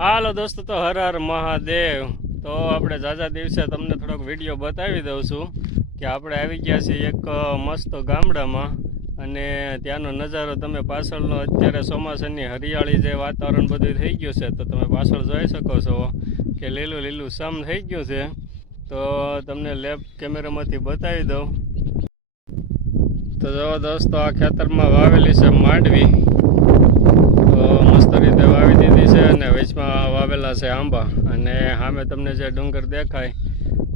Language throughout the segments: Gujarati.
હાલો દોસ્તો, તો હર હર મહાદેવ. તો આપણે ઝાઝા દિવસે તમને થોડોક વીડિયો બતાવી દઉં છું કે આપણે આવી ગયા છીએ એક મસ્ત ગામડામાં. અને ત્યાંનો નજારો તમે પાછળનો અત્યારે ચોમાસાની હરિયાળી જે વાતાવરણ બધું થઈ ગયું છે, તો તમે પાછળ જોઈ શકો છો કે લીલું લીલું સમ થઈ ગયું છે. તો તમને લેબ કેમેરામાંથી બતાવી દઉં. તો જો દોસ્તો, આ ખેતરમાં વાવેલી છે માંડવી. મસ્ત રીતે વાવી દીધી છે અને વીચમાં વાવેલા છે આંબા. અને સામે તમને જે ડુંગર દેખાય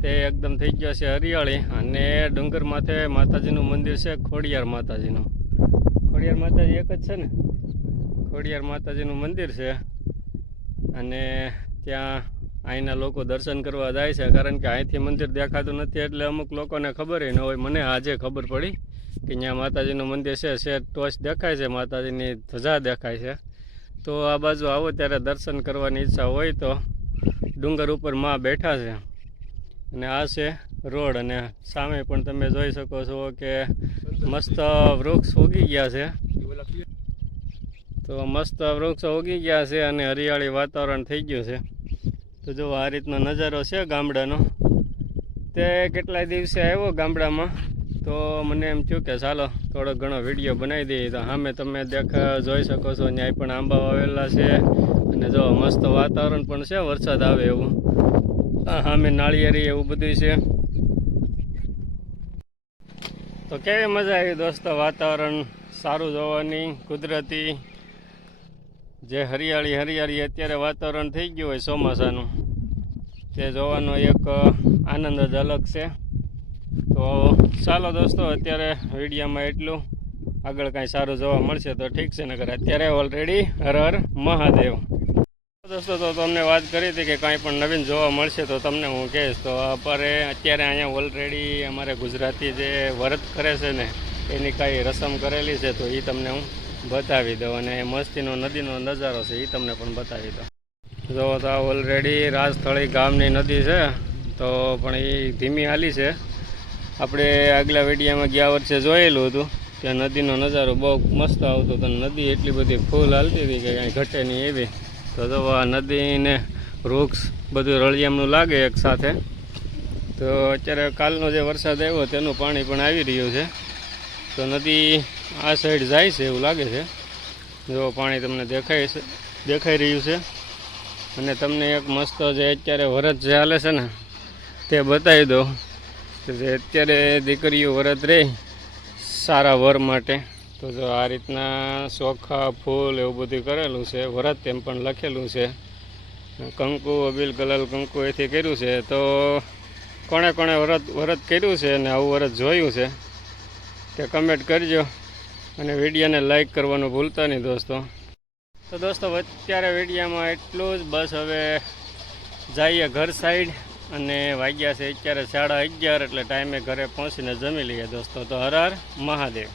તે એકદમ થઈ ગયો છે હરિયાળી. અને ડુંગર માથે માતાજીનું મંદિર છે ખોડિયાર માતાજીનું. ખોડિયાર માતાજી એક જ છે ને? ખોડિયાર માતાજીનું મંદિર છે. અને ત્યાં અહીંના લોકો દર્શન કરવા જાય છે. કારણ કે અહીંથી મંદિર દેખાતું નથી એટલે અમુક લોકોને ખબર ન હોય. મને આજે ખબર પડી કે ત્યાં માતાજીનું મંદિર છે. શેર ટોચ દેખાય છે. માતાજીની ધજા દેખાય છે. તો આ બાજુ આવો, ત્યારે દર્શન કરવાની ઈચ્છા હોય તો ડુંગર ઉપરમાં બેઠા છે. અને આ છે રોડ, અને સામે પણ તમે જોઈ શકો છો કે મસ્ત વૃક્ષ ઉગી ગયા છે. તો મસ્ત વૃક્ષ ઉગી ગયા છે અને હરિયાળી વાતાવરણ થઈ ગયું છે. તો જો આ રીતનો નજારો છે ગામડાનો. તે કેટલાય દિવસે આવ્યો ગામડામાં? તો મને એમ થયું કે ચાલો થોડો ઘણો વીડિયો બનાવી દઈએ. તો સામે તમે દેખા, જોઈ શકો છો ત્યાં પણ આંબા વાવેલા છે. અને જો મસ્ત વાતાવરણ પણ છે, વરસાદ આવે એવું. સામે નાળિયેરી એવું બધું છે. તો કેવી મજા આવી દોસ્તો વાતાવરણ? સારું જોવાની, કુદરતી. જે હરિયાળી હરિયાળી અત્યારે વાતાવરણ થઈ ગયું હોય ચોમાસાનું, તે જોવાનો એક આનંદ જ અલગ છે. તો ચાલો દોસ્તો, અત્યારે વિડીયામાં એટલું. આગળ કાંઈ સારું જોવા મળશે તો ઠીક છે નગર અત્યારે ઓલરેડી હર હર મહાદેવ. દોસ્તો, તો તમને વાત કરી હતી કે કાંઈ પણ નવીન જોવા મળશે તો તમને હું કહીશ. તો આપણે અત્યારે અહીંયા ઓલરેડી અમારે ગુજરાતી જે વ્રત કરે છે ને, એની કાંઈ રસમ કરેલી છે, તો એ તમને હું બતાવી દઉં. અને મસ્તીનો નદીનો નજારો છે એ તમને પણ બતાવી દઉં. જો તો ઓલરેડી રાજસ્થળી ગામની નદી છે, તો પણ એ ધીમી હાલી છે. આપણે આગલા વેડિયામાં ગયા વર્ષે જોયેલું હતું ત્યાં નદીનો નજારો બહુ મસ્ત આવતો હતો નદી એટલી બધી ફૂલ હાલતી હતી કે કાંઈ ઘટે નહીં એવી. તો આ નદીને વૃક્ષ બધું રળિયામનું લાગે એક સાથે. તો અત્યારે કાલનો જે વરસાદ આવ્યો તેનું પાણી પણ આવી રહ્યું છે. તો નદી આ સાઈડ જાય છે એવું લાગે છે. જો પાણી તમને દેખાય છે, દેખાઈ રહ્યું છે. અને તમને એક મસ્ત જે અત્યારે વરસ જે હાલે છે ને, તે બતાવી દો કે જે અત્યારે દીકરીઓ વરત રહે સારા વર માટે. તો જો આ રીતના ચોખા, ફૂલ એવું બધું કરેલું છે, વરત એમ પણ લખેલું છે. કંકુ, અબીલ કલલ કંકુ એથી કર્યું છે. તો કોણે કોણે વરત વરત કર્યું છે અને આવું વરત જોયું છે તે કમેન્ટ કરજો. અને વિડીયોને લાઈક કરવાનું ભૂલતા નહીં દોસ્તો. તો દોસ્તો, અત્યારે વિડીયામાં એટલું જ. બસ હવે જઈએ ઘર સાઈડ અને વાગ્યા છે અત્યારે સાડા અગિયાર, એટલે ટાઈમે ઘરે પહોંચીને જમી લઈએ દોસ્તો. તો હર મહાદેવ.